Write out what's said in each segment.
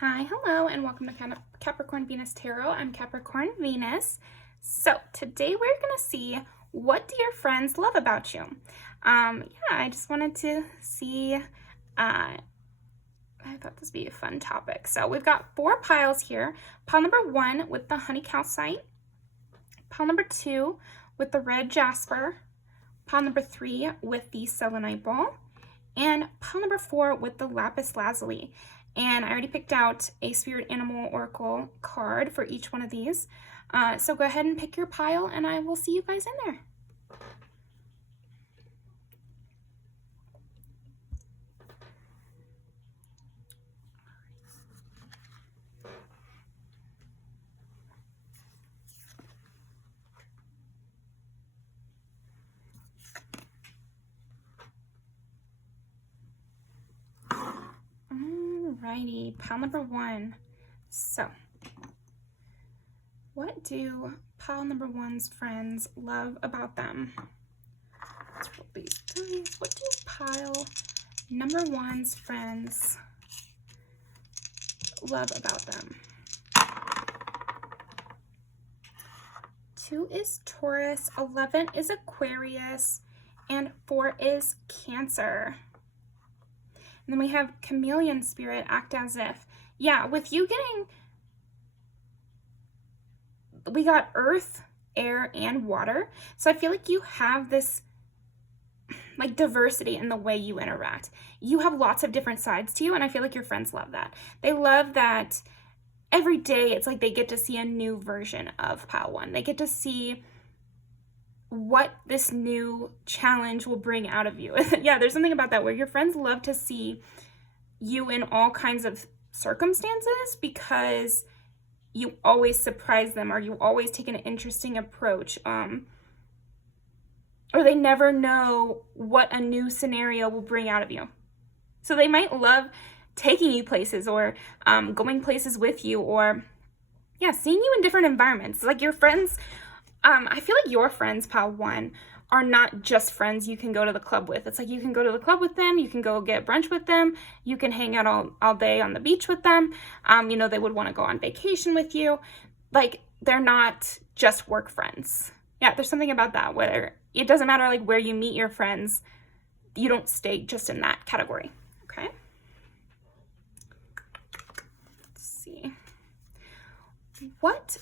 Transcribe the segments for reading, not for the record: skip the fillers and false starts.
Hi, hello, and welcome to Capricorn Venus Tarot. I'm Capricorn Venus. So today we're going to see, what do your friends love about you? I just wanted to see, I thought this would be a fun topic. So we've got 4 piles here. Pile number 1 with the honey calcite. Pile number 2 with the red jasper. Pile number 3 with the selenite ball. And pile number 4 with the lapis lazuli. And I already picked out a spirit animal oracle card for each one of these. So go ahead and pick your pile and I will see you guys in there. Alrighty, pile number 1. So, what do pile number 1's friends love about them? Let's roll these dice. What do pile number 1's friends love about them? 2 is Taurus, 11 is Aquarius, and 4 is Cancer. And then we have chameleon spirit, act as if. Yeah, with you getting, we got earth, air, and water. So I feel like you have this like diversity in the way you interact. You have lots of different sides to you, and I feel like your friends love that. They love that every day it's like they get to see a new version of pile 1. They get to see what this new challenge will bring out of you. Yeah, there's something about that where your friends love to see you in all kinds of circumstances because you always surprise them, or you always take an interesting approach, or they never know what a new scenario will bring out of you. So they might love taking you places, or going places with you, or seeing you in different environments. Like your friends, I feel like your friends, pile 1, are not just friends you can go to the club with. It's like you can go to the club with them, you can go get brunch with them, you can hang out all day on the beach with them. They would want to go on vacation with you. Like, they're not just work friends. Yeah, there's something about that where it doesn't matter like where you meet your friends, you don't stay just in that category. Okay. Let's see. What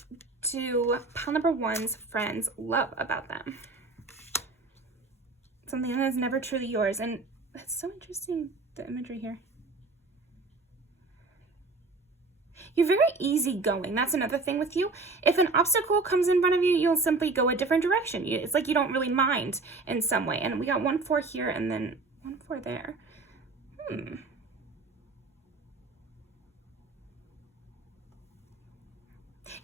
do pile number 1's friends love about them? Something that is never truly yours. And that's so interesting, the imagery here. You're very easygoing. That's another thing with you. If an obstacle comes in front of you, you'll simply go a different direction. It's like you don't really mind in some way. And we got 1 4 here and then 1 4 there.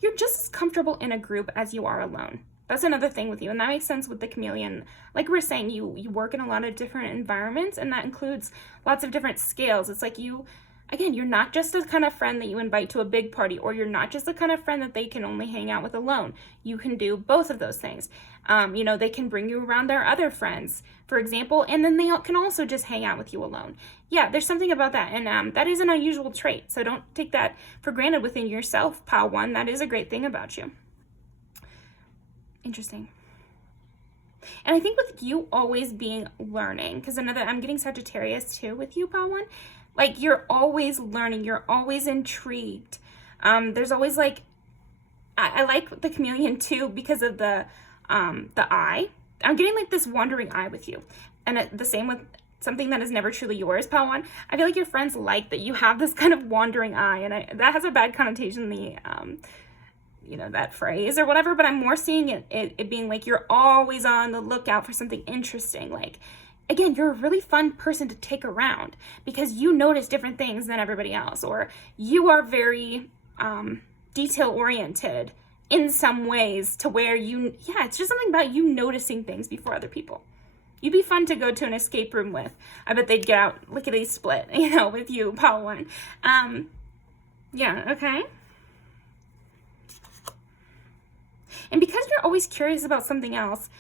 You're just as comfortable in a group as you are alone. That's another thing with you, and that makes sense with the chameleon. Like we were saying, you work in a lot of different environments, and that includes lots of different scales. It's like you're not just the kind of friend that you invite to a big party, or you're not just the kind of friend that they can only hang out with alone. You can do both of those things. They can bring you around their other friends, for example, and then they can also just hang out with you alone. Yeah, there's something about that, and that is an unusual trait, so don't take that for granted within yourself, pile 1. That is a great thing about you. Interesting. And I think with you always being learning, because I'm getting Sagittarius too with you, pile 1. Like, you're always learning, you're always intrigued. There's always like, I like the chameleon too because of the eye. I'm getting like this wandering eye with you. And the same with something that is never truly yours, pile 1. I feel like your friends like that you have this kind of wandering eye, and that has a bad connotation, that phrase or whatever, but I'm more seeing it being like you're always on the lookout for something interesting. Like, again, you're a really fun person to take around because you notice different things than everybody else, or you are very detail oriented in some ways to where it's just something about you noticing things before other people. You'd be fun to go to an escape room with. I bet they'd get out lickety split, with you, pile 1. Okay. And because you're always curious about something else,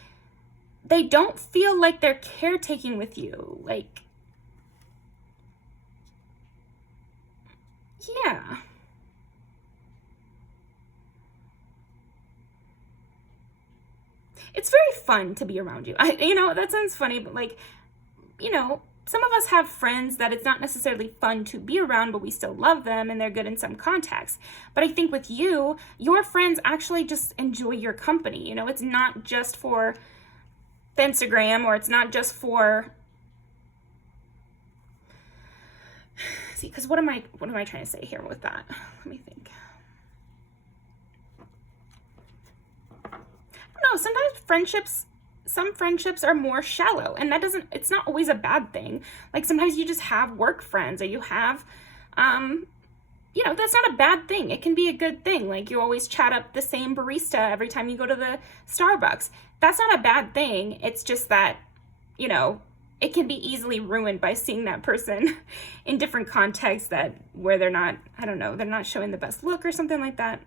they don't feel like they're caretaking with you. Like, Yeah. It's very fun to be around you. That sounds funny, but like, some of us have friends that it's not necessarily fun to be around, but we still love them and they're good in some contexts. But I think with you, your friends actually just enjoy your company. It's not just for the Instagram, or it's not just for, see, because what am I trying to say here with that? Let me think. No, sometimes some friendships are more shallow, and it's not always a bad thing. Like sometimes you just have work friends, or you have, that's not a bad thing. It can be a good thing. Like you always chat up the same barista every time you go to the Starbucks. That's not a bad thing. It's just that, it can be easily ruined by seeing that person in different contexts where they're not, I don't know, they're not showing the best look or something like that.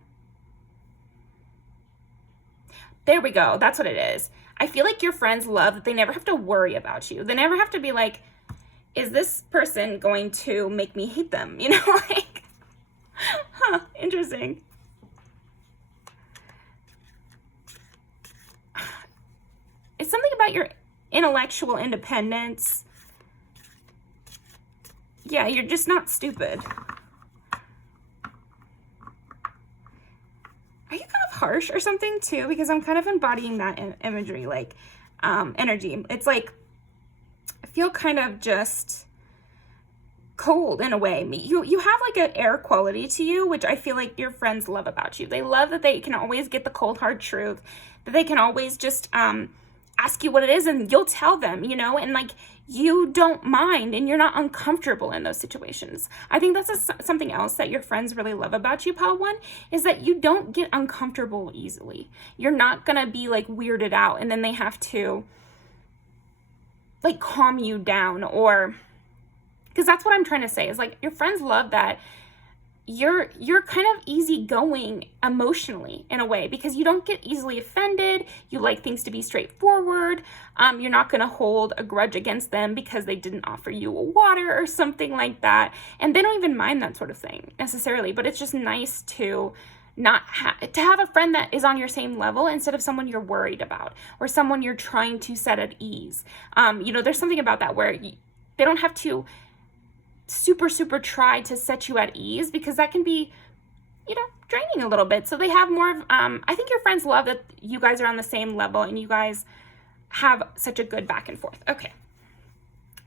There we go. That's what it is. I feel like your friends love that they never have to worry about you. They never have to be like, is this person going to make me hate them? Like, interesting. It's something about your intellectual independence. Yeah, you're just not stupid. Are you kind of harsh or something too? Because I'm kind of embodying that imagery, like energy. It's like, I feel kind of just cold in a way. You have like an air quality to you, which I feel like your friends love about you. They love that they can always get the cold hard truth, that they can always just ask you what it is and you'll tell them, and like you don't mind and you're not uncomfortable in those situations. I think that's something else that your friends really love about you, Pile 1, is that you don't get uncomfortable easily. You're not gonna be like weirded out and then they have to like calm you down, or because that's what I'm trying to say is like your friends love that you're kind of easygoing emotionally in a way, because you don't get easily offended. You like things to be straightforward. You're not going to hold a grudge against them because they didn't offer you a water or something like that. And they don't even mind that sort of thing necessarily, but it's just nice to to have a friend that is on your same level instead of someone you're worried about or someone you're trying to set at ease. There's something about that where they don't have to super try to set you at ease, because that can be, draining a little bit. So they have more of, I think your friends love that you guys are on the same level and you guys have such a good back and forth. Okay.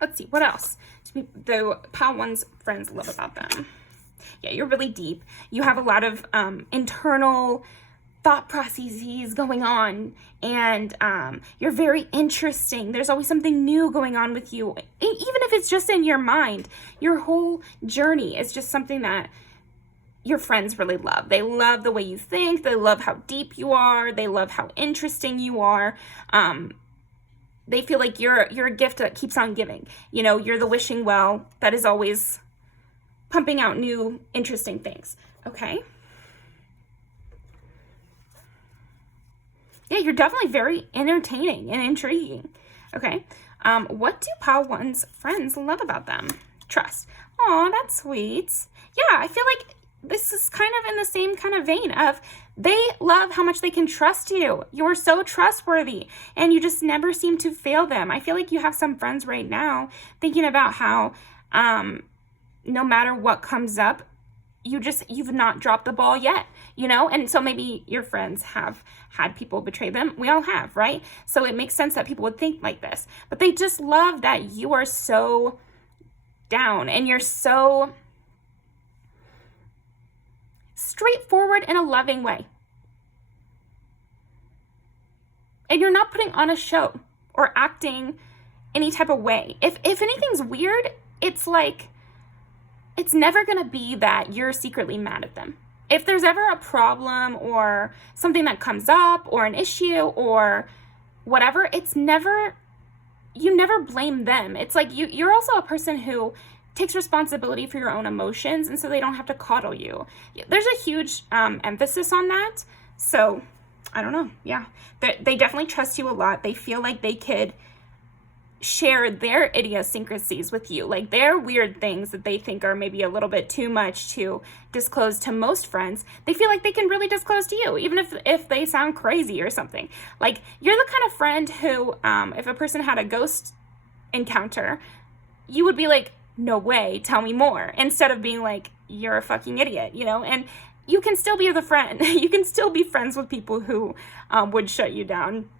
Let's see. What else do the Pile 1's friends love about them? Yeah, you're really deep. You have a lot of internal thought processes going on, and you're very interesting. There's always something new going on with you, even if it's just in your mind. Your whole journey is just something that your friends really love. They love the way you think. They love how deep you are. They love how interesting you are. They feel like you're a gift that keeps on giving. You're the wishing well that is always pumping out new interesting things. Okay. Yeah, you're definitely very entertaining and intriguing. Okay. What do Pile 1's friends love about them? Trust. Oh, that's sweet. Yeah, I feel like this is kind of in the same kind of vein of they love how much they can trust you. You're so trustworthy and you just never seem to fail them. I feel like you have some friends right now thinking about how no matter what comes up, you've not dropped the ball yet, and so maybe your friends have had people betray them. We all have, right? So it makes sense that people would think like this, but they just love that you are so down and you're so straightforward in a loving way. And you're not putting on a show or acting any type of way. If anything's weird, it's like, it's never going to be that you're secretly mad at them. If there's ever a problem or something that comes up or an issue or whatever, you never blame them. It's like you're also a person who takes responsibility for your own emotions, and so they don't have to coddle you. There's a huge emphasis on that. So I don't know. Yeah, they definitely trust you a lot. They feel like they could share their idiosyncrasies with you, like their weird things that they think are maybe a little bit too much to disclose to most friends. They feel like they can really disclose to you, even if they sound crazy or something. Like, you're the kind of friend who, if a person had a ghost encounter, you would be like, no way, tell me more, instead of being like, you're a fucking idiot, you know? And you can still be the friend. You can still be friends with people who would shut you down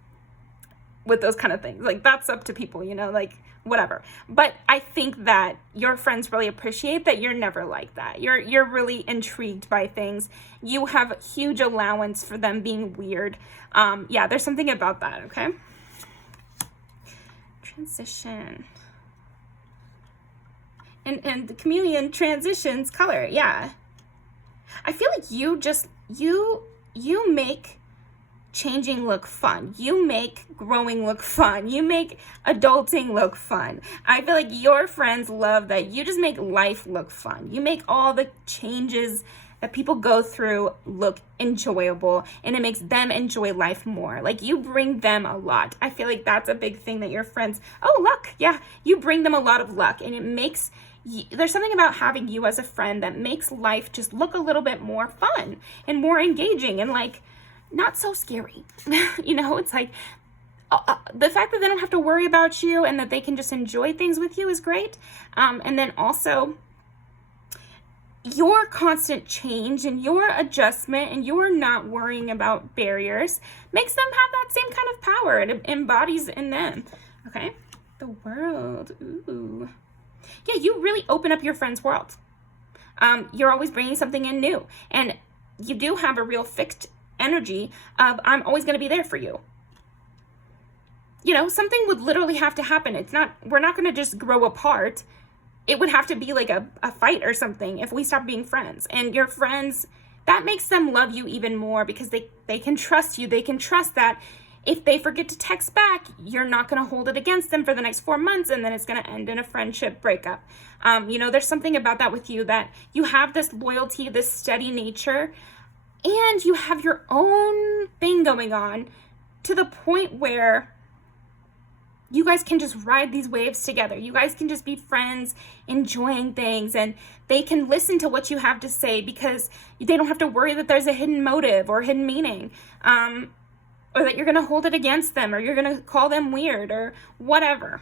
with those kind of things. Like, that's up to people, you know, like, whatever. But I think that your friends really appreciate that you're never like that. You're really intrigued by things. You have huge allowance for them being weird. Yeah, there's something about that, okay? Transition. And the chameleon transitions color, yeah. I feel like you make changing look fun. You make growing look fun. You make adulting look fun. I feel like your friends love that you just make life look fun. You make all the changes that people go through look enjoyable, and it makes them enjoy life more. Like, you bring them a lot. I feel like that's a big thing that your friends, oh, luck. Yeah, you bring them a lot of luck, and it makes, there's something about having you as a friend that makes life just look a little bit more fun and more engaging and, like, not so scary. You know, it's like the fact that they don't have to worry about you and that they can just enjoy things with you is great. And then also your constant change and your adjustment and your not worrying about barriers makes them have that same kind of power. It embodies in them. Okay. The world. Ooh. Yeah, you really open up your friend's world. You're always bringing something in new. And you do have a real fixed energy of, I'm always going to be there for you. You know, something would literally have to happen. We're not going to just grow apart. It would have to be like a fight or something if we stop being friends. And your friends, that makes them love you even more because they can trust you. They can trust that if they forget to text back, you're not going to hold it against them for the next 4 months, and then it's going to end in a friendship breakup. You know, there's something about that with you, that you have this loyalty, this steady nature, and you have your own thing going on to the point where you guys can just ride these waves together. You guys can just be friends, enjoying things, and they can listen to what you have to say because they don't have to worry that there's a hidden motive or hidden meaning, or that you're going to hold it against them, or you're going to call them weird or whatever.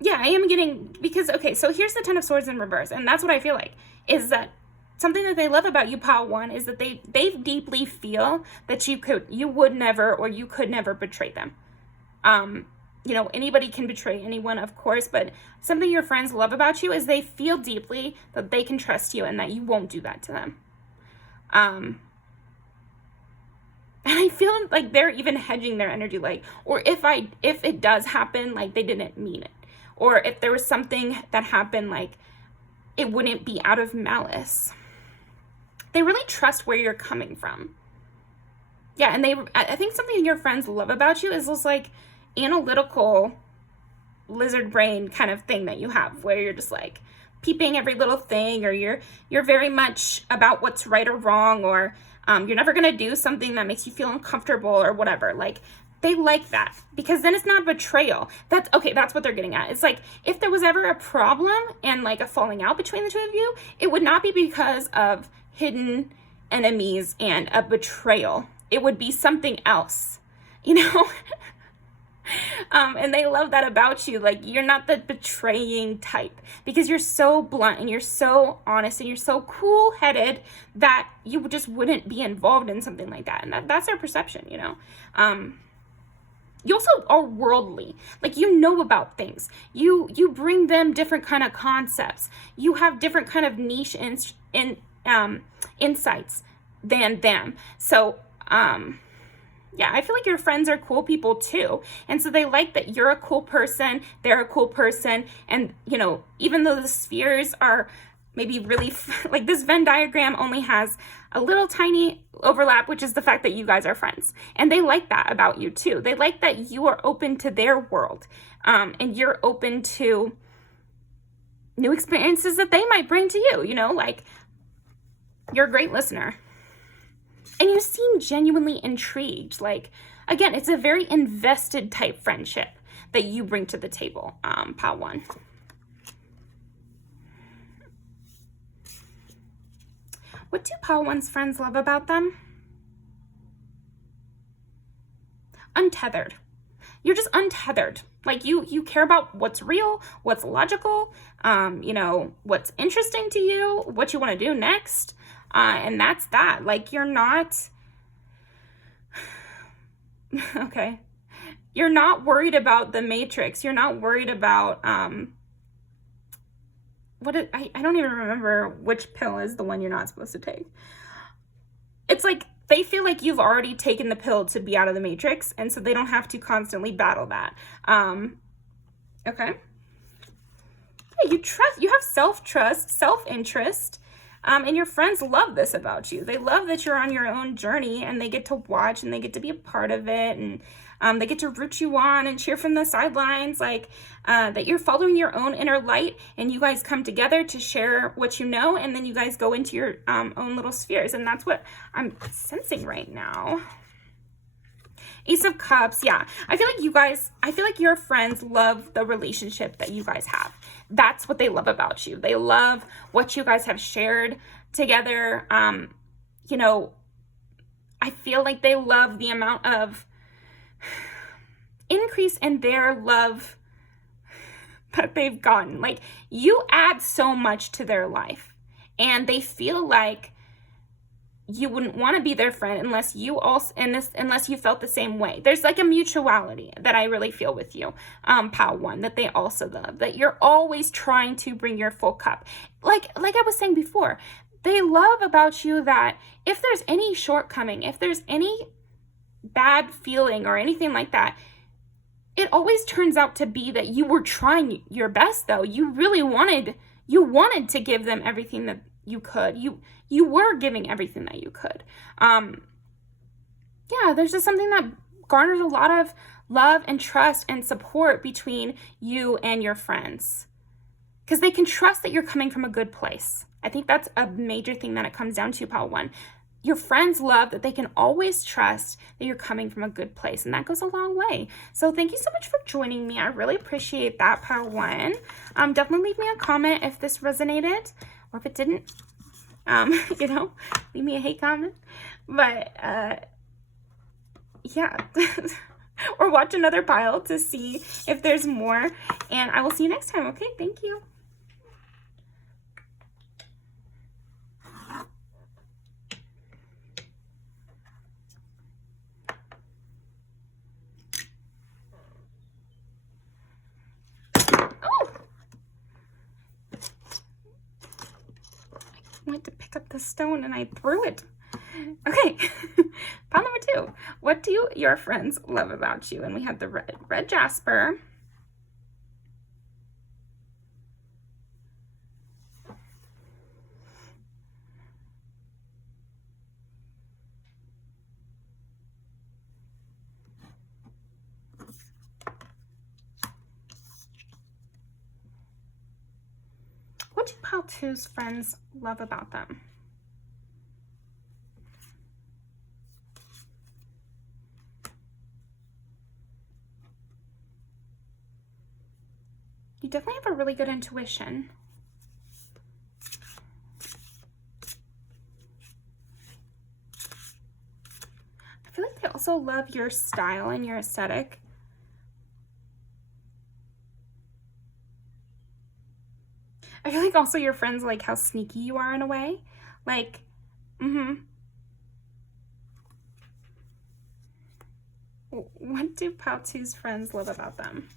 Yeah, I am getting, because, okay, so here's the Ten of Swords in reverse, and that's what I feel like, is that something that they love about you, pile one, is that they deeply feel that you would never, or you could never betray them. You know, anybody can betray anyone, of course, but something your friends love about you is they feel deeply that they can trust you and that you won't do that to them. And I feel like they're even hedging their energy, like, or if it does happen, like, they didn't mean it. Or if there was something that happened, like, it wouldn't be out of malice. They really trust where you're coming from. Yeah, and I think something your friends love about you is this, like, analytical lizard brain kind of thing that you have, where you're just, like, peeping every little thing, or you're very much about what's right or wrong, or you're never going to do something that makes you feel uncomfortable or whatever. Like, they like that because then it's not betrayal. That's what they're getting at. It's like, if there was ever a problem and like a falling out between the two of you, it would not be because of hidden enemies and a betrayal. It would be something else, you know? And they love that about you. Like, you're not the betraying type because you're so blunt and you're so honest and you're so cool-headed that you just wouldn't be involved in something like that. And that's their perception, you know? You also are worldly. Like, you know about things. You bring them different kind of concepts. You have different kind of niche insights than them. So, yeah, I feel like your friends are cool people too. And so they like that you're a cool person, they're a cool person. And, you know, even though the spheres are maybe really, like, this Venn diagram only has a little tiny overlap, which is the fact that you guys are friends. And they like that about you too. They like that you are open to their world. And you're open to new experiences that they might bring to you, you know, like, you're a great listener. And you seem genuinely intrigued. Like, again, it's a very invested type friendship that you bring to the table, pile 1. What do pile 1's friends love about them? Untethered. You're just untethered. Like you care about what's real, what's logical, you know, what's interesting to you, what you want to do next. And that's that. Like you're not, okay. You're not worried about the matrix. You're not worried about, I don't even remember which pill is the one you're not supposed to take. It's like, they feel like you've already taken the pill to be out of the matrix, and so they don't have to constantly battle that. Okay. Yeah, you have self-trust, self-interest, and your friends love this about you. They love that you're on your own journey, and they get to watch, and they get to be a part of it, and they get to root you on and cheer from the sidelines, like that you're following your own inner light, and you guys come together to share what you know, and then you guys go into your own little spheres, and that's what I'm sensing right now. Ace of Cups, yeah. I feel like your friends love the relationship that you guys have. That's what they love about you. They love what you guys have shared together. You know, I feel like they love the amount of increase in their love that they've gotten. Like you add so much to their life, and they feel like you wouldn't want to be their friend unless you felt the same way. There's like a mutuality that I really feel with you, pile 1, that they also love, that you're always trying to bring your full cup. Like I was saying before, they love about you that if there's any shortcoming, if there's any bad feeling or anything like that, it always turns out to be that you were trying your best, though. You really wanted to give them everything that you could. You were giving everything that you could. Yeah, there's just something that garners a lot of love and trust and support between you and your friends, because they can trust that you're coming from a good place. I think that's a major thing that it comes down to, pile 1. Your friends love that they can always trust that you're coming from a good place, and that goes a long way. So thank you so much for joining me. I really appreciate that, pile 1. Definitely leave me a comment if this resonated, or if it didn't. You know, leave me a hate comment. But yeah, or watch another pile to see if there's more. And I will see you next time. Okay, thank you. Went to pick up the stone and I threw it. Okay, pile number 2. What do your friends love about you? And we had the red jasper. What do pile 2's friends love about them? You definitely have a really good intuition. I feel like they also love your style and your aesthetic. I feel like also your friends like how sneaky you are in a way. Like, What do pile 2's friends love about them?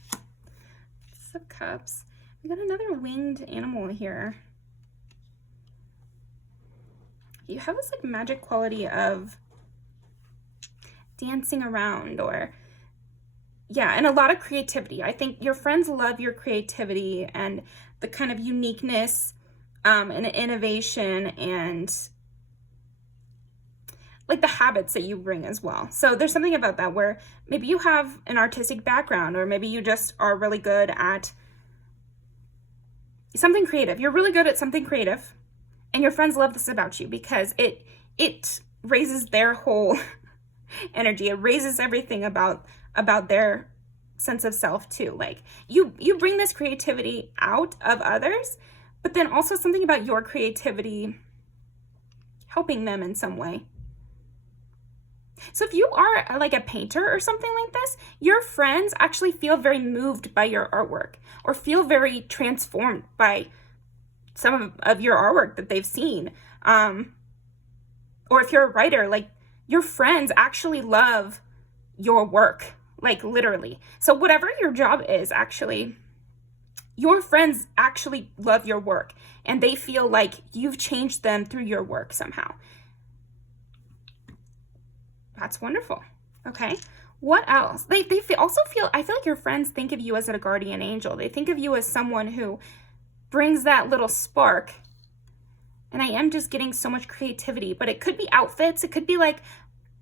Ace of Cups. We got another winged animal here. You have this like magic quality of dancing around, or yeah, and a lot of creativity. I think your friends love your creativity and the kind of uniqueness and innovation and like the habits that you bring as well. So there's something about that where maybe you have an artistic background, or maybe you just are really good at something creative. You're really good at something creative, and your friends love this about you because it raises their whole energy. It raises everything about their sense of self too. Like you bring this creativity out of others, but then also something about your creativity helping them in some way. So if you are like a painter or something like this, your friends actually feel very moved by your artwork or feel very transformed by some of your artwork that they've seen. Or if you're a writer, like your friends actually love your work, like literally. So whatever your job is, actually, your friends actually love your work and they feel like you've changed them through your work somehow. That's wonderful. Okay. What else? They also feel, I feel like your friends think of you as a guardian angel. They think of you as someone who brings that little spark. And I am just getting so much creativity, but it could be outfits. It could be like,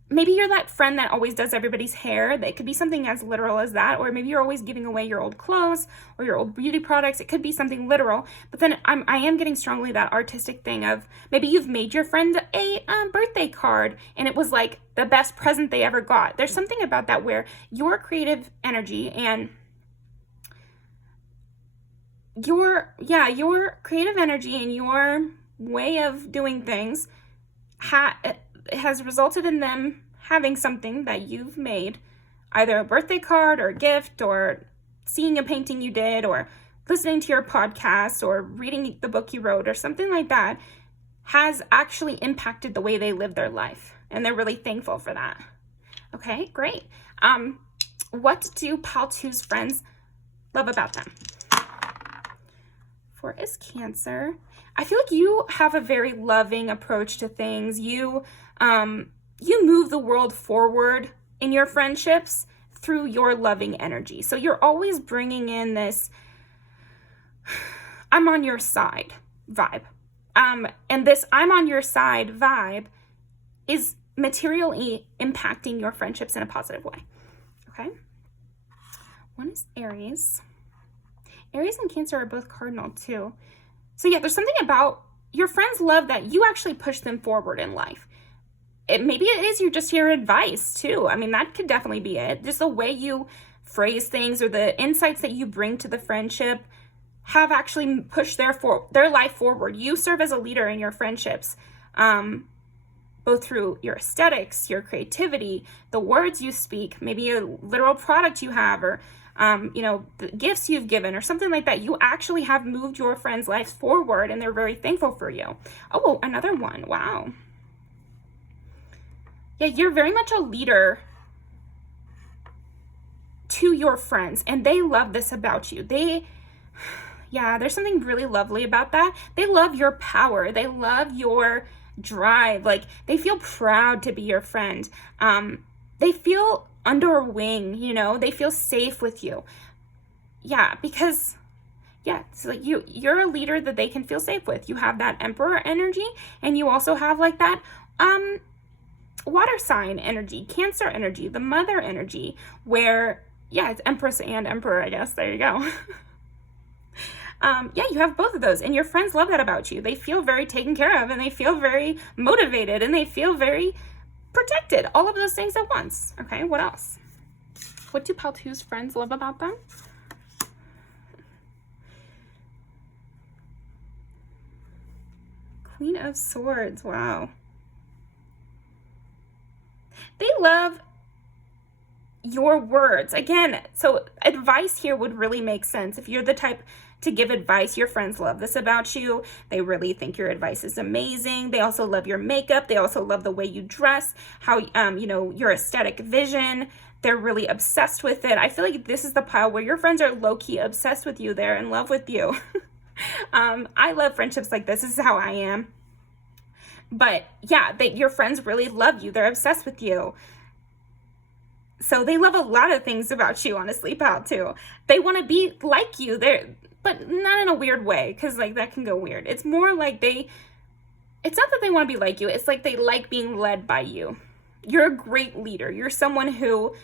maybe you're that friend that always does everybody's hair. It could be something as literal as that. Or maybe you're always giving away your old clothes or your old beauty products. It could be something literal. But then I am getting strongly that artistic thing of maybe you've made your friend a birthday card and it was like the best present they ever got. There's something about that where your creative energy and your creative energy and your way of doing things has resulted in them having something that you've made, either a birthday card or a gift or seeing a painting you did or listening to your podcast or reading the book you wrote or something like that, has actually impacted the way they live their life. And they're really thankful for that. Okay, great. What do Pal 2's friends love about them? 4 is Cancer. I feel like you have a very loving approach to things. You move the world forward in your friendships through your loving energy. So you're always bringing in this, I'm on your side vibe. And this I'm on your side vibe is materially impacting your friendships in a positive way. Okay. 1 is Aries. Aries and Cancer are both cardinal too. So yeah, there's something about your friends love that you actually push them forward in life. Maybe it is just your advice too. I mean, that could definitely be it. Just the way you phrase things or the insights that you bring to the friendship have actually pushed their life forward. You serve as a leader in your friendships, both through your aesthetics, your creativity, the words you speak, maybe a literal product you have, or the gifts you've given or something like that. You actually have moved your friends' lives forward and they're very thankful for you. Oh, another one. Wow. Yeah, you're very much a leader to your friends and they love this about you. There's something really lovely about that. They love your power. They love your drive. Like they feel proud to be your friend. They feel under a wing, they feel safe with you. Yeah, because it's like you're a leader that they can feel safe with. You have that Emperor energy and you also have like that water sign energy, Cancer energy, the mother energy, where it's Empress and Emperor, I guess. There you go. You have both of those and your friends love that about you. They feel very taken care of and they feel very motivated and they feel very protected. All of those things at once. Okay, what else? What do Pal 2's friends love about them? Queen of Swords. Wow. They love your words. Again, so advice here would really make sense. If you're the type to give advice, your friends love this about you. They really think your advice is amazing. They also love your makeup. They also love the way you dress, how, your aesthetic vision. They're really obsessed with it. I feel like this is the pile where your friends are low-key obsessed with you. They're in love with you. I love friendships like this. This is how I am. But your friends really love you. They're obsessed with you. So they love a lot of things about you, honestly, Pal 2. They want to be like you. But not in a weird way, because like that can go weird. It's more like it's not that they want to be like you. It's like they like being led by you. You're a great leader. You're someone who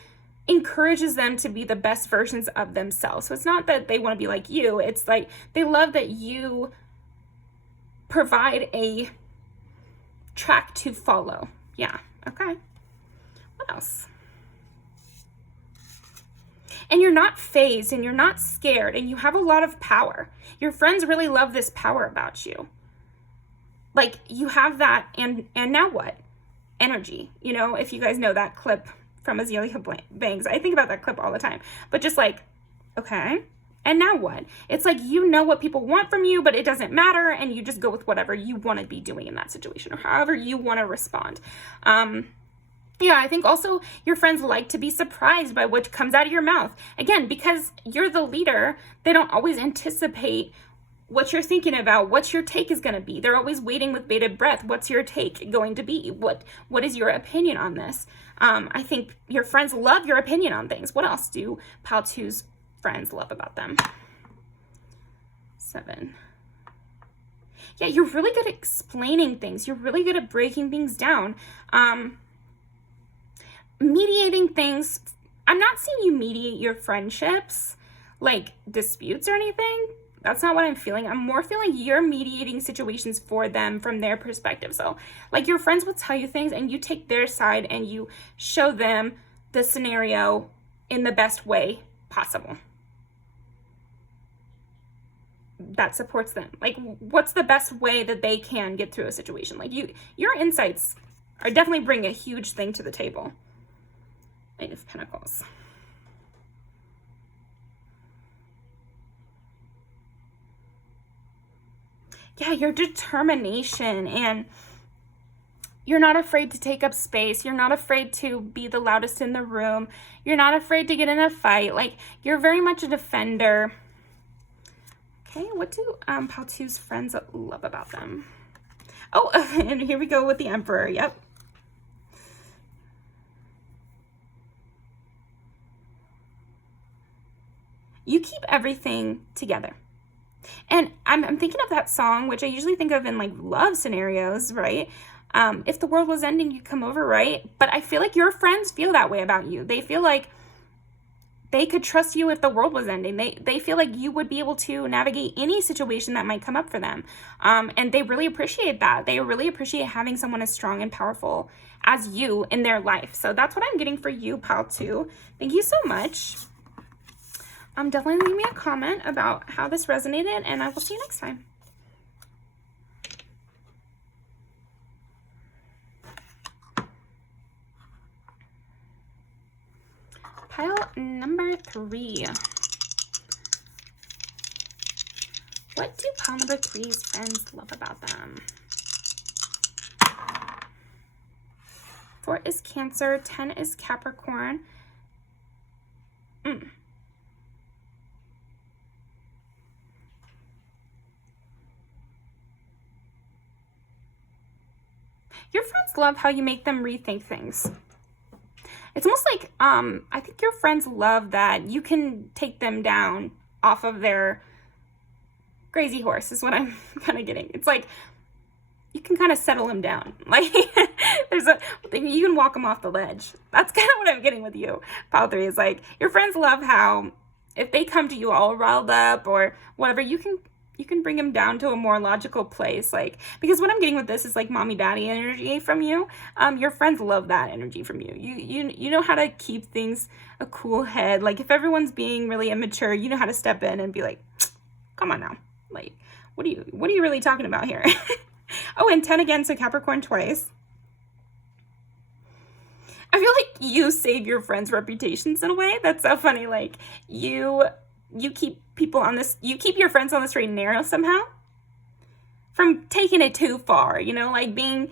encourages them to be the best versions of themselves. So it's not that they want to be like you. It's like they love that you provide a track to follow. Yeah. Okay. What What else? And you're not phased, and you're not scared, and you have a lot of power. Your friends really love this power about you. Like, you have that, and now what? Energy. You know, if you guys know that clip from Azealia Banks, I think about that clip all the time. But just like, okay, and now what? It's like, you know what people want from you, but it doesn't matter, and you just go with whatever you want to be doing in that situation, or however you want to respond. Yeah, I think also your friends like to be surprised by what comes out of your mouth. Again, because you're the leader, they don't always anticipate what you're thinking about, what your take is going to be. They're always waiting with bated breath. What's your take going to be? What is your opinion on this? I think your friends love your opinion on things. What else do Pile 2's friends love about them? 7. Yeah, you're really good at explaining things. You're really good at breaking things down. Mediating things. I'm not seeing you mediate your friendships, like disputes or anything. That's not what I'm feeling. I'm more feeling you're mediating situations for them from their perspective. So, like, your friends will tell you things, and you take their side and you show them the scenario in the best way possible that supports them. Like, what's the best way that they can get through a situation? Like, your insights are definitely bring a huge thing to the table. Knight of Pentacles. Yeah, your determination, and you're not afraid to take up space. You're not afraid to be the loudest in the room. You're not afraid to get in a fight. Like, you're very much a defender. Okay, what do Pile 2's friends love about them? Oh, and here we go with the Emperor. Yep. You keep everything together. And I'm thinking of that song, which I usually think of in like love scenarios, right? If the world was ending, you'd come over, right? But I feel like your friends feel that way about you. They feel like they could trust you if the world was ending. They feel like you would be able to navigate any situation that might come up for them. And they really appreciate that. They really appreciate having someone as strong and powerful as you in their life. So that's what I'm getting for you, Pile 2. Thank you so much. Definitely leave me a comment about how this resonated, and I will see you next time. Pile number 3. What do pile number 3's friends love about them? 4 is Cancer, 10 is Capricorn. Your friends love how you make them rethink things. It's almost like, I think your friends love that you can take them down off of their crazy horse, is what I'm kind of getting. It's like, you can kind of settle them down. Like, you can walk them off the ledge. That's kind of what I'm getting with you. Pile 3 is like, your friends love how if they come to you all riled up or whatever, you can bring them down to a more logical place. Like, because what I'm getting with this is like mommy daddy energy from you. Your friends love that energy from you. You know how to keep things a cool head. Like, if everyone's being really immature, you know how to step in and be like, come on now. Like, what are you really talking about here? Oh, and 10 again, so Capricorn twice. I feel like you save your friends' reputations in a way. That's so funny. Like, you keep people on this, you keep your friends on the straight and narrow somehow from taking it too far, you know, like being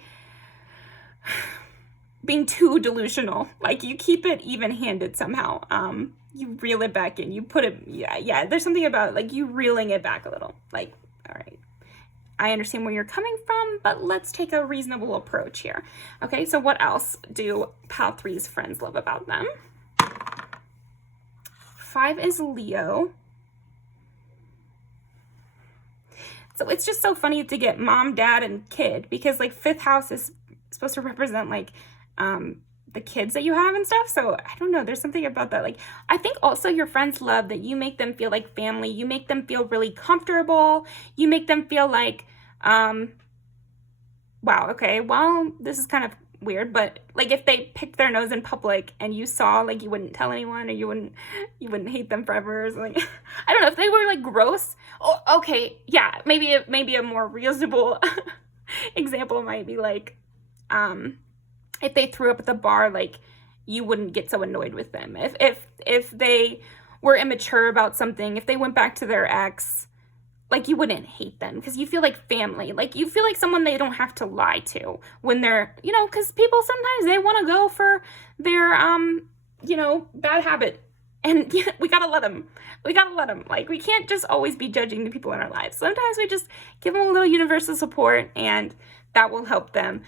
too delusional. Like, you keep it even-handed somehow. You reel it back in, you put it, yeah, there's something about like you reeling it back a little. Like, all right, I understand where you're coming from, but let's take a reasonable approach here. Okay, so what else do Pile 3's friends love about them? 5 is Leo. So it's just so funny to get mom, dad, and kid, because like 5th house is supposed to represent like the kids that you have and stuff. So I don't know, there's something about that. Like, I think also your friends love that you make them feel like family. You make them feel really comfortable. You make them feel like, wow, okay, well, this is kind of weird, but like if they picked their nose in public and you saw, like, you wouldn't tell anyone, or you wouldn't hate them forever or something. I don't know, if they were like gross. Oh, okay, yeah, maybe a more reasonable example might be like, if they threw up at the bar, like, you wouldn't get so annoyed with them. If they were immature about something, if they went back to their ex, like, you wouldn't hate them because you feel like family. Like, you feel like someone they don't have to lie to when they're, you know, because people sometimes they want to go for their, you know, bad habit. And yeah, we gotta let them. We gotta let them. Like, we can't just always be judging the people in our lives. Sometimes we just give them a little universal support, and that will help them.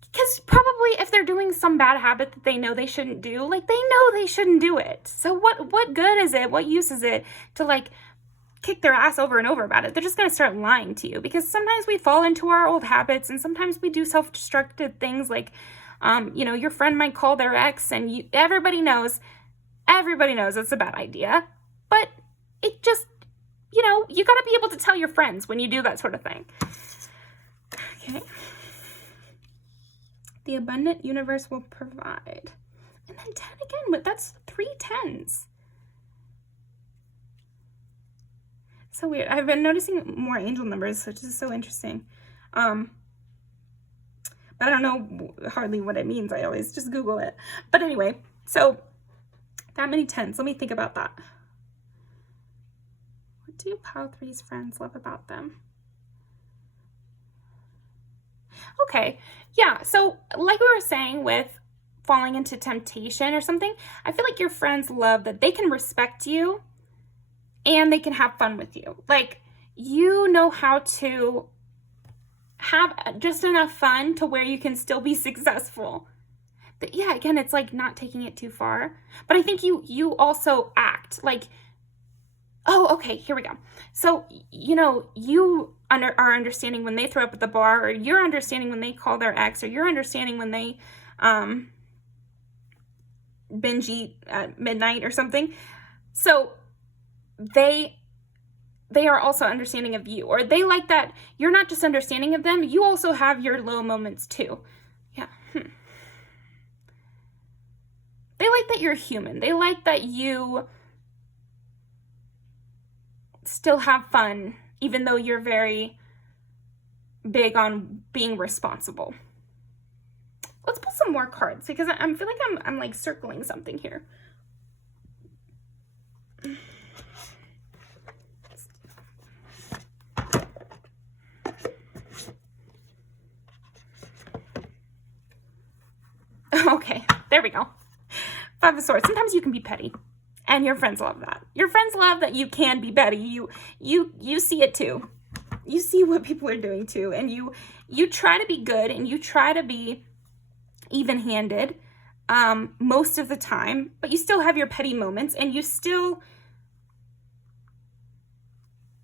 Because probably if they're doing some bad habit that they know they shouldn't do, like, they know they shouldn't do it. So what good is it? What use is it to, like, kick their ass over and over about it? They're just going to start lying to you, because sometimes we fall into our old habits, and sometimes we do self-destructive things, like, you know, your friend might call their ex, and everybody knows it's a bad idea, but it just, you know, you got to be able to tell your friends when you do that sort of thing. Okay. The abundant universe will provide. And then 10 again, but that's 3 10s. So weird. I've been noticing more angel numbers, which is so interesting. But I don't know hardly what it means. I always just Google it. But anyway, so that many 10s. Let me think about that. What do Pile 3's friends love about them? Okay, yeah, so like we were saying with falling into temptation or something, I feel like your friends love that they can respect you and they can have fun with you. Like, you know how to have just enough fun to where you can still be successful. But yeah, again, it's like not taking it too far. But I think you also act like, oh, okay, here we go. So, you know, you are understanding when they throw up at the bar, or you're understanding when they call their ex, or you're understanding when they binge eat at midnight or something. So they are also understanding of you, or they like that you're not just understanding of them, you also have your low moments too. Yeah. They like that you're human. They like that you still have fun, even though you're very big on being responsible. Let's pull some more cards, because I feel like I'm like circling something here. Okay, there we go. 5 of Swords. Sometimes you can be petty, and your friends love that. Your friends love that you can be petty. You see it too. You see what people are doing too, and you try to be good, and you try to be even-handed most of the time, but you still have your petty moments, and you still,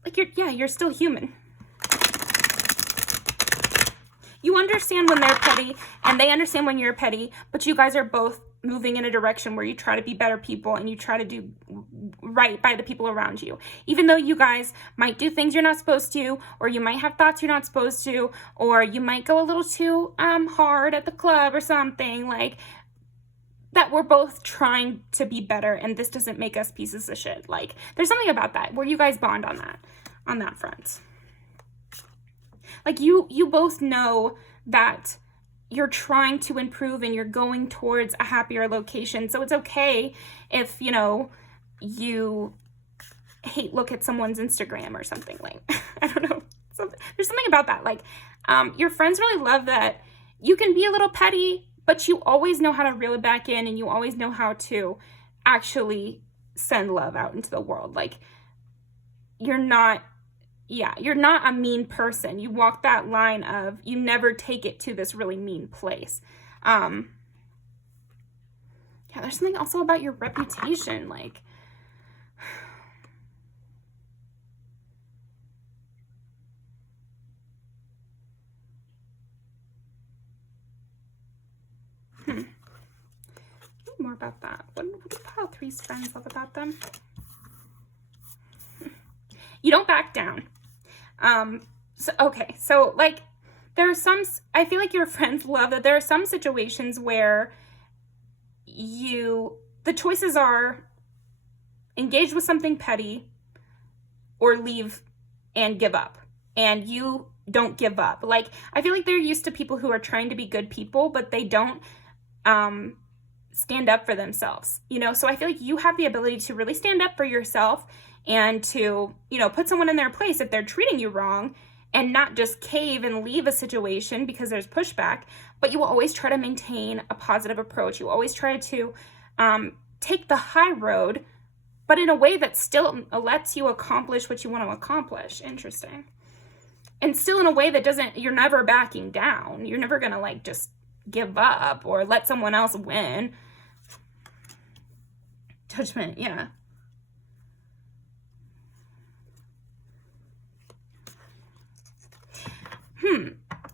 like, you're still human. You understand when they're petty, and they understand when you're petty, but you guys are both moving in a direction where you try to be better people, and you try to do right by the people around you. Even though you guys might do things you're not supposed to, or you might have thoughts you're not supposed to, or you might go a little too hard at the club or something, like that, we're both trying to be better, and this doesn't make us pieces of shit. Like, there's something about that where you guys bond on that front. Like, you both know that you're trying to improve and you're going towards a happier location. So it's okay if, you know, you look at someone's Instagram or something, like, I don't know. There's something about that. Like, your friends really love that you can be a little petty, but you always know how to reel it back in, and you always know how to actually send love out into the world. Like, you're not a mean person. You walk that line of, you never take it to this really mean place. Yeah, there's something also about your reputation, like, more about that. What do Pile 3's friends love about them? You don't back down. So like, I feel like your friends love that there are some situations where the choices are engage with something petty or leave and give up. And you don't give up. Like, I feel like they're used to people who are trying to be good people, but they don't stand up for themselves, you know? So I feel like you have the ability to really stand up for yourself and to, you know, put someone in their place if they're treating you wrong, and not just cave and leave a situation because there's pushback, but you will always try to maintain a positive approach. You always try to take the high road, but in a way that still lets you accomplish what you want to accomplish. Interesting. And still in a way that you're never backing down. You're never going to like just give up or let someone else win. Judgment, yeah.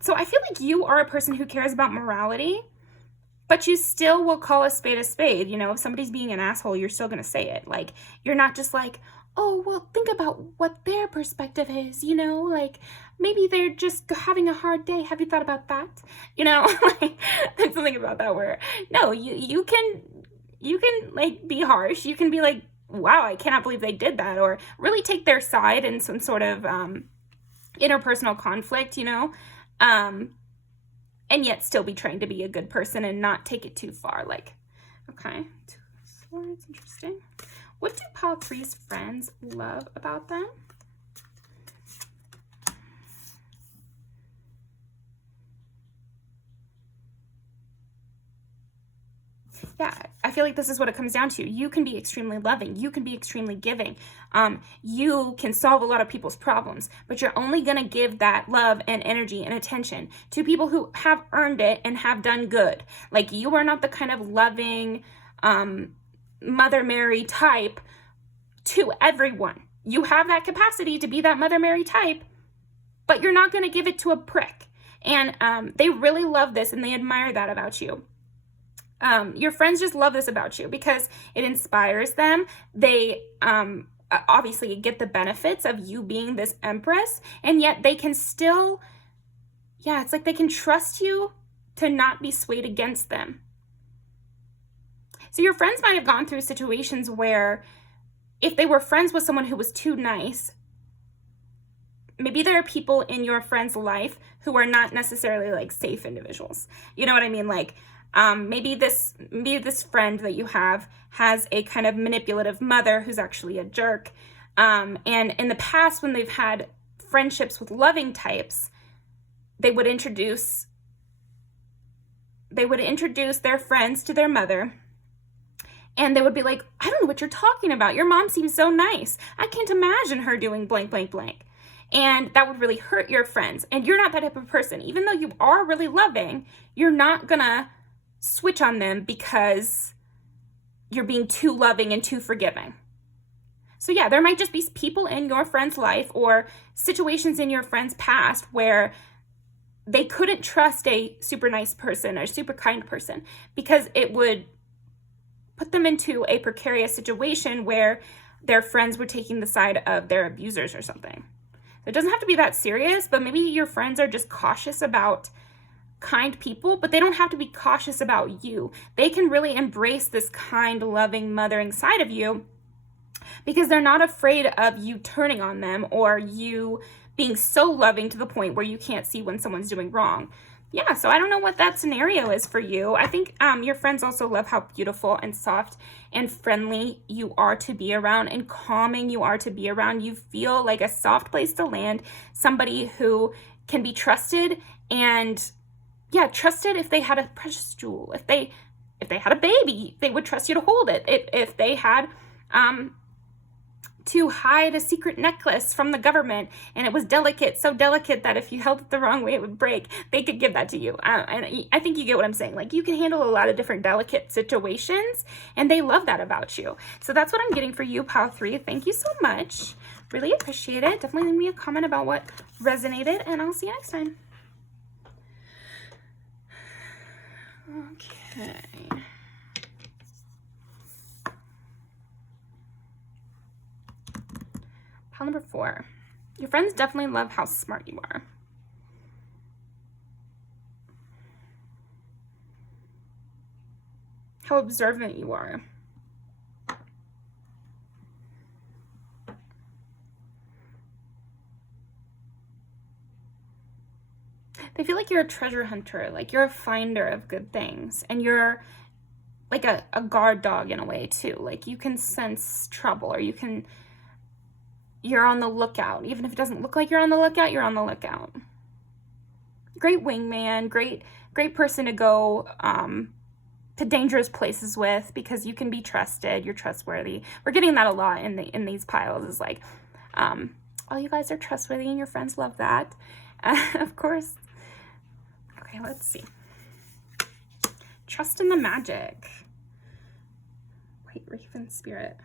So I feel like you are a person who cares about morality, but you still will call a spade a spade. You know, if somebody's being an asshole, you're still going to say it. Like, you're not just like, oh, well, think about what their perspective is, you know, like maybe they're just having a hard day. Have you thought about that? You know, like there's something about that where, no, you can like be harsh. You can be like, wow, I cannot believe they did that, or really take their side in some sort of interpersonal conflict, you know, and yet still be trying to be a good person and not take it too far. Like, okay, so it's interesting. What do pile 3's friends love about them? Yeah, I feel like this is what it comes down to. You can be extremely loving. You can be extremely giving. You can solve a lot of people's problems, but you're only going to give that love and energy and attention to people who have earned it and have done good. Like, you are not the kind of loving Mother Mary type to everyone. You have that capacity to be that Mother Mary type, but you're not going to give it to a prick. And they really love this and they admire that about you. Your friends just love this about you because it inspires them. They obviously get the benefits of you being this empress, and yet they can still, yeah, it's like they can trust you to not be swayed against them. So your friends might have gone through situations where if they were friends with someone who was too nice, maybe there are people in your friend's life who are not necessarily like safe individuals. You know what I mean? Like, maybe this friend that you have has a kind of manipulative mother who's actually a jerk. And in the past, when they've had friendships with loving types, they would introduce their friends to their mother. And they would be like, I don't know what you're talking about. Your mom seems so nice. I can't imagine her doing blank, blank, blank. And that would really hurt your friends. And you're not that type of person. Even though you are really loving, you're not gonna switch on them because you're being too loving and too forgiving. So yeah, there might just be people in your friend's life or situations in your friend's past where they couldn't trust a super nice person or super kind person because it would put them into a precarious situation where their friends were taking the side of their abusers or something. It doesn't have to be that serious, but maybe your friends are just cautious about kind people, but they don't have to be cautious about you. They can really embrace this kind, loving, mothering side of you because they're not afraid of you turning on them or you being so loving to the point where you can't see when someone's doing wrong. Yeah, so I don't know what that scenario is for you. I think your friends also love how beautiful and soft and friendly you are to be around and calming you are to be around. You feel like a soft place to land, somebody who can be trusted and, yeah, trusted if they had a precious jewel. If they had a baby, they would trust you to hold it. If they had to hide a secret necklace from the government and it was delicate, so delicate that if you held it the wrong way it would break, they could give that to you. And I think you get what I'm saying. Like, you can handle a lot of different delicate situations and they love that about you. So that's what I'm getting for you, pile 3. Thank you so much. Really appreciate it. Definitely leave me a comment about what resonated and I'll see you next time. Okay. Pile number 4. Your friends definitely love how smart you are. how observant you are. They feel like you're a treasure hunter, like you're a finder of good things, and you're like a guard dog in a way too. Like you can sense trouble, or you're on the lookout. Even if it doesn't look like you're on the lookout, you're on the lookout. Great wingman, great person to go to dangerous places with, because you can be trusted, you're trustworthy. We're getting that a lot in these piles, is like, oh, you guys are trustworthy and your friends love that. Of course. Okay, let's see. Trust in the magic. Wait, Raven Spirit.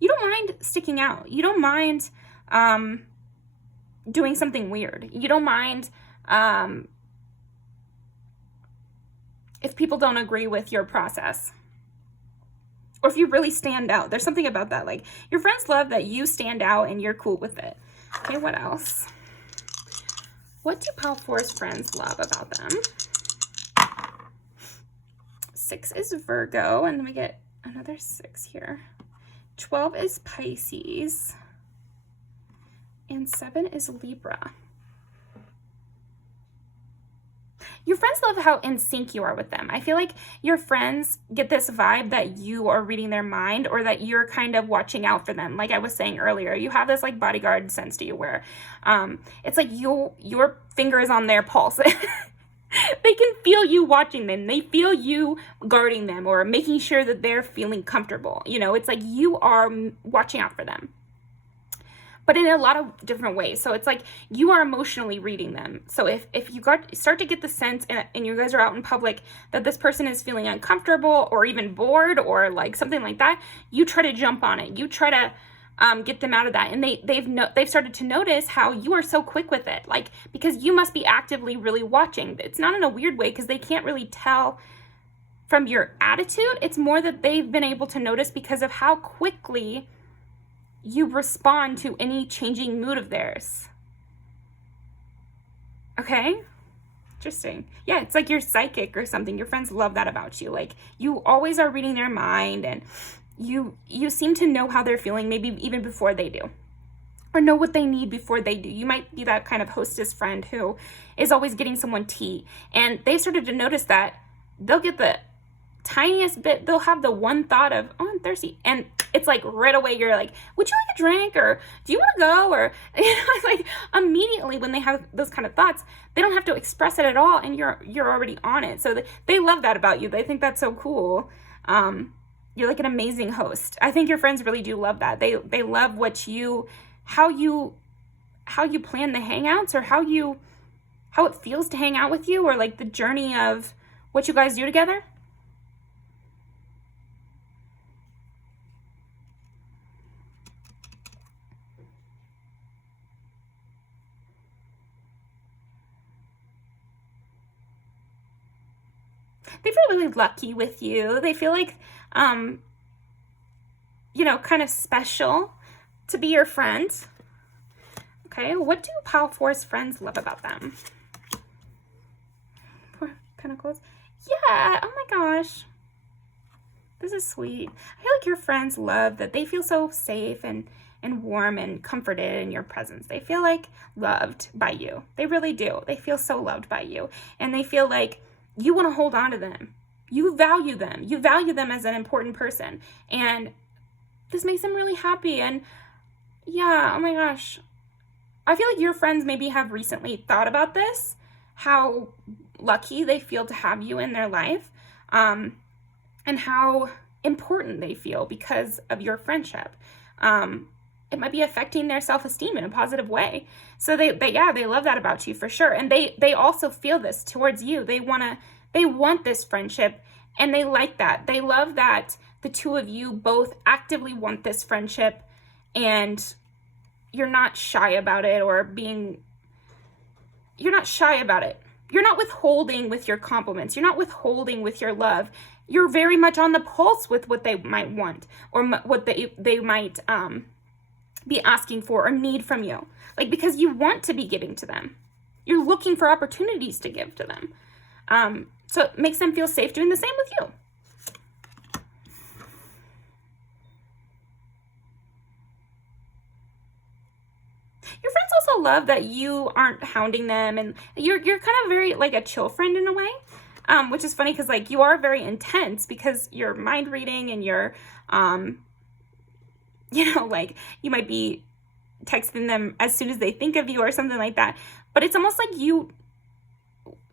You don't mind sticking out. You don't mind doing something weird. You don't mind if people don't agree with your process. Or if you really stand out. There's something about that. Like, your friends love that you stand out and you're cool with it. Okay, what else? What do Pile 4's friends love about them? 6 is Virgo, and then we get another 6 here. 12 is Pisces. And 7 is Libra. Your friends love how in sync you are with them. I feel like your friends get this vibe that you are reading their mind, or that you're kind of watching out for them. Like I was saying earlier, you have this like bodyguard sense to you where it's like your finger is on their pulse. They can feel you watching them. They feel you guarding them or making sure that they're feeling comfortable. You know, it's like you are watching out for them, but in a lot of different ways. So it's like you are emotionally reading them. So if you start to get the sense, and you guys are out in public, that this person is feeling uncomfortable or even bored or like something like that, you try to jump on it. You try to get them out of that. And they've started to notice how you are so quick with it. Like, because you must be actively really watching. It's not in a weird way, because they can't really tell from your attitude. It's more that they've been able to notice because of how quickly you respond to any changing mood of theirs. Okay? Interesting. Yeah, it's like you're psychic or something. Your friends love that about you. Like, you always are reading their mind, and you seem to know how they're feeling, maybe even before they do, or know what they need before they do. You might be that kind of hostess friend who is always getting someone tea, and they started to notice that they'll get the tiniest bit, they'll have the one thought of, oh, I'm thirsty, and it's like right away you're like, would you like a drink, or do you want to go, or it's like immediately when they have those kind of thoughts, they don't have to express it at all, and you're already on it. So they love that about you. They think that's so cool. You're like an amazing host. I think your friends really do love that. They love how you plan the hangouts, or how it feels to hang out with you, or like the journey of what you guys do together. They feel really lucky with you. They feel like, kind of special to be your friend. Okay, what do Pile 4's friends love about them? 4 Pentacles. Yeah, oh my gosh. This is sweet. I feel like your friends love that they feel so safe and warm and comforted in your presence. They feel like loved by you. They really do. They feel so loved by you. And they feel like you want to hold on to them. You value them. You value them as an important person. And this makes them really happy. And yeah, oh my gosh. I feel like your friends maybe have recently thought about this, how lucky they feel to have you in their life, and how important they feel because of your friendship. It might be affecting their self-esteem in a positive way. So they love that about you for sure. And they also feel this towards you. They want this friendship, and they like that. They love that the two of you both actively want this friendship, and you're not shy about it, you're not shy about it. You're not withholding with your compliments. You're not withholding with your love. You're very much on the pulse with what they might want, or what they might be asking for or need from you. Like, because you want to be giving to them. You're looking for opportunities to give to them. So it makes them feel safe doing the same with you. Your friends also love that you aren't hounding them, and you're kind of very like a chill friend in a way, which is funny because like you are very intense because you're mind reading and you're, like you might be texting them as soon as they think of you or something like that. But it's almost like you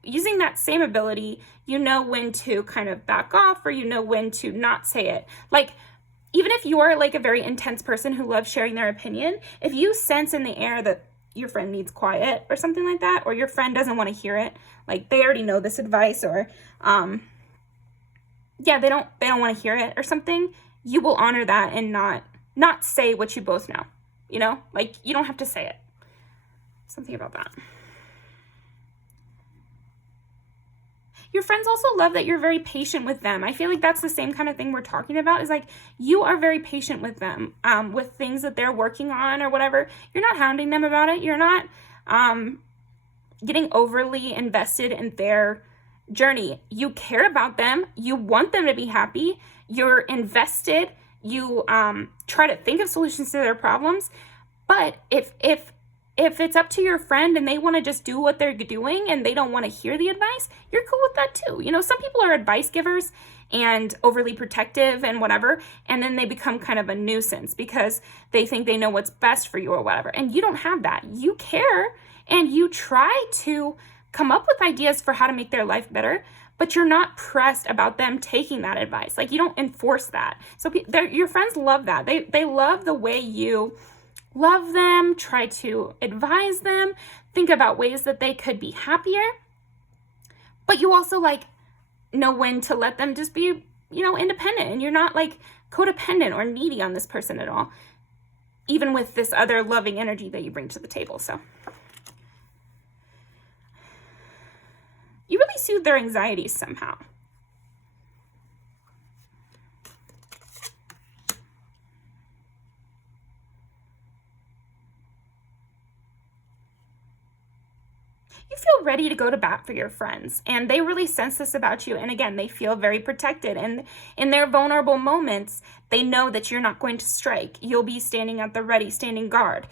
using that same ability, you know when to kind of back off or you know when to not say it. Like, even if you're like a very intense person who loves sharing their opinion, if you sense in the air that your friend needs quiet or something like that, or your friend doesn't want to hear it, like they already know this advice, or they don't want to hear it or something, you will honor that and not say what you both know. Like you don't have to say it. Something about that. Your friends also love that you're very patient with them. I feel like that's the same kind of thing we're talking about, is like you are very patient with them with things that they're working on or whatever. You're not hounding them about it. You're not getting overly invested in their journey. You care about them. You want them to be happy. You're invested. You try to think of solutions to their problems. But if it's up to your friend and they want to just do what they're doing and they don't want to hear the advice, you're cool with that too. Some people are advice givers and overly protective and whatever, and then they become kind of a nuisance because they think they know what's best for you or whatever. And you don't have that. You care and you try to come up with ideas for how to make their life better, but you're not pressed about them taking that advice. Like you don't enforce that. So your friends love that. They love the way you love them, try to advise them, think about ways that they could be happier. But you also like know when to let them just be, independent, and you're not like codependent or needy on this person at all, even with this other loving energy that you bring to the table. So you really soothe their anxieties somehow. You feel ready to go to bat for your friends, and they really sense this about you. And again, they feel very protected, and in their vulnerable moments, they know that you're not going to strike. You'll be standing at the ready, standing guard.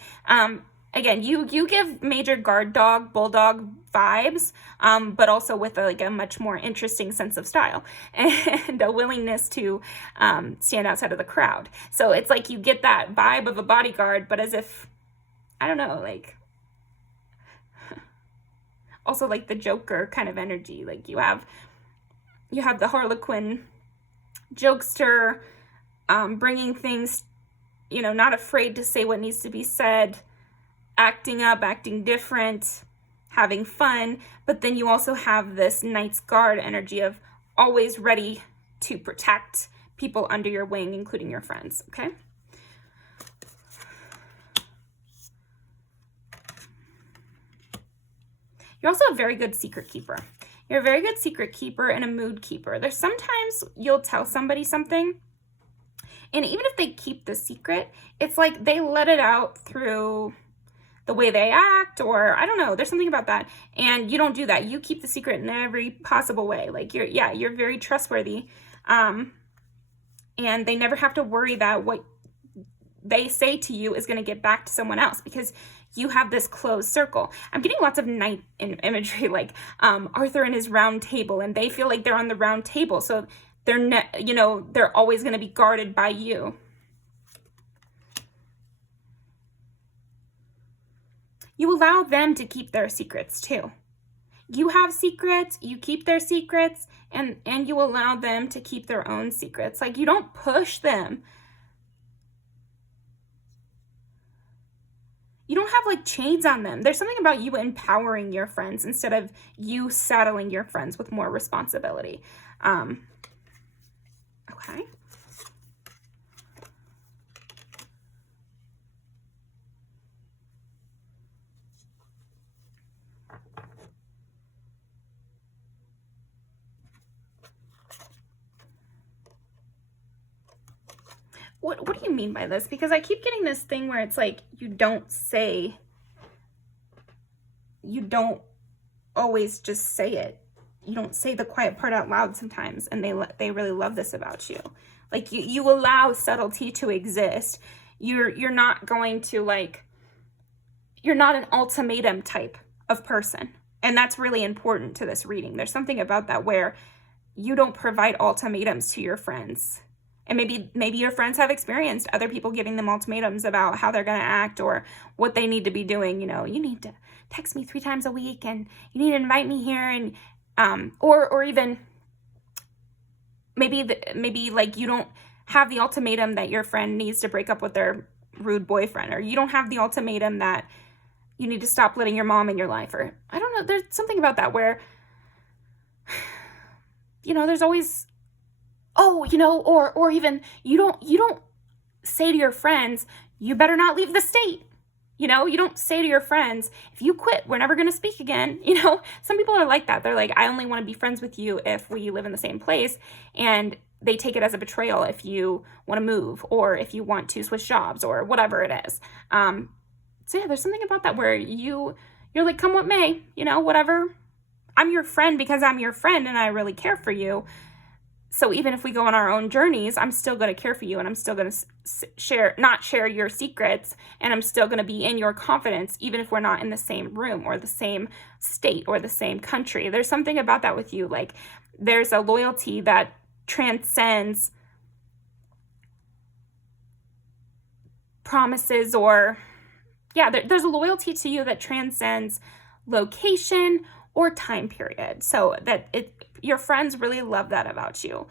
Again, you give major guard dog, bulldog vibes, but also with a much more interesting sense of style and a willingness to stand outside of the crowd. So it's like you get that vibe of a bodyguard, but as if, I don't know, like also like the Joker kind of energy. Like you have the Harlequin jokester, bringing things, not afraid to say what needs to be said, acting up, acting different, having fun. But then you also have this Knight's Guard energy of always ready to protect people under your wing, including your friends. Okay. You're also a very good secret keeper. You're a very good secret keeper and a mood keeper. There's sometimes you'll tell somebody something, and even if they keep the secret, it's like they let it out through the way they act, or I don't know, there's something about that. And you don't do that. You keep the secret in every possible way. Like you're very trustworthy. And they never have to worry that what they say to you is going to get back to someone else, because you have this closed circle. I'm getting lots of knight imagery, like Arthur and his round table, and they feel like they're on the round table. So they're always going to be guarded by you. You allow them to keep their secrets too. You have secrets, you keep their secrets, and you allow them to keep their own secrets. Like you don't push them. You don't have like chains on them. There's something about you empowering your friends instead of you saddling your friends with more responsibility. Okay. what do you mean by this? Because I keep getting this thing where it's like you don't always just say it. You don't say the quiet part out loud sometimes, and they really love this about you. Like you allow subtlety to exist. You're not going to like, you're not an ultimatum type of person. And that's really important to this reading. There's something about that where you don't provide ultimatums to your friends. And maybe your friends have experienced other people giving them ultimatums about how they're going to act or what they need to be doing. You know, you need to text me 3 times a week, and you need to invite me here, and or even maybe like you don't have the ultimatum that your friend needs to break up with their rude boyfriend, or you don't have the ultimatum that you need to stop letting your mom in your life, or I don't know. There's something about that where, you know, there's always, oh, you know, or even you don't say to your friends, you better not leave the state. You know, you don't say to your friends, if you quit, we're never going to speak again. You know, some people are like that. They're like, I only want to be friends with you if we live in the same place. And they take it as a betrayal if you want to move, or if you want to switch jobs, or whatever it is. So yeah, there's something about that where you're like, come what may, you know, whatever. I'm your friend because I'm your friend and I really care for you. So even if we go on our own journeys, I'm still going to care for you, and I'm still going to not share your secrets, and I'm still going to be in your confidence, even if we're not in the same room or the same state or the same country. There's something about that with you. Like there's a loyalty that transcends promises, or yeah, there's a loyalty to you that transcends location or time period. So that your friends really love that about you.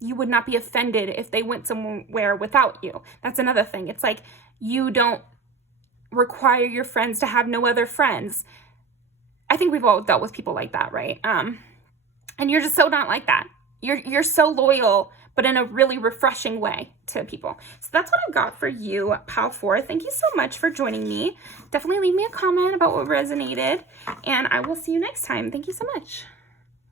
You would not be offended if they went somewhere without you. That's another thing. It's like you don't require your friends to have no other friends. I think we've all dealt with people like that, right? And you're just so not like that. You're so loyal, but in a really refreshing way to people. So that's what I've got for you, Pal 4. Thank you so much for joining me. Definitely leave me a comment about what resonated, and I will see you next time. Thank you so much.